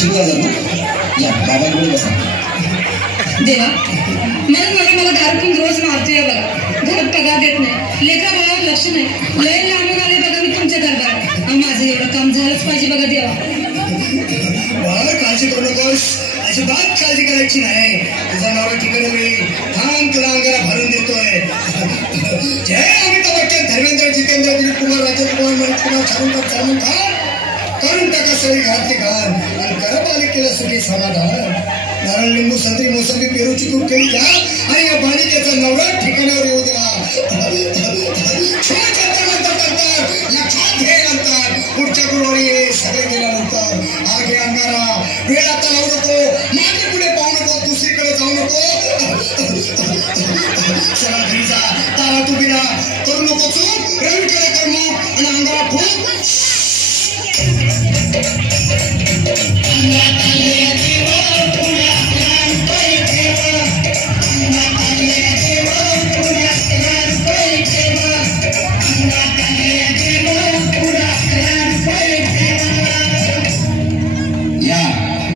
शिकवा जातो या बाबांकडे बसा देवा मला दारू रोज मारतोय बघा घरात पगार देत नाही लेकरा बाळावर लक्ष नाही लय लांब आले बघा मी तुमच्या दरबार माझं एवढं काम झालंच पाहिजे बघा देवा काळजी करू नकोस अजिबात काळजी करायची नाही तुझा नवरा ठिकाणी मी थांब तुला अंगाला भरून देतोय जय अमिताभ बच्चन धर्मेंद्र जितेंद्र दिलीप कुमार राजेंद्र कुमार मनोज कुमार शाहरुख खान सलमान खान करून टाका सरी घातली घाण आणि करपालिकेला सुखी समाधान नारळ लिंबू संत्री मोसंबी पेरूची तूप केली घ्या आणि या बालिकेचा नवरा ठिकाणावर येऊ द्या लक्षात घे नंतर पुढच्या गुरुवारी सगळे गेल्यानंतर आगे अंगारा वेळ आता लावू नको मागे पुढे पाहू नको दुसरीकडे जाऊ नको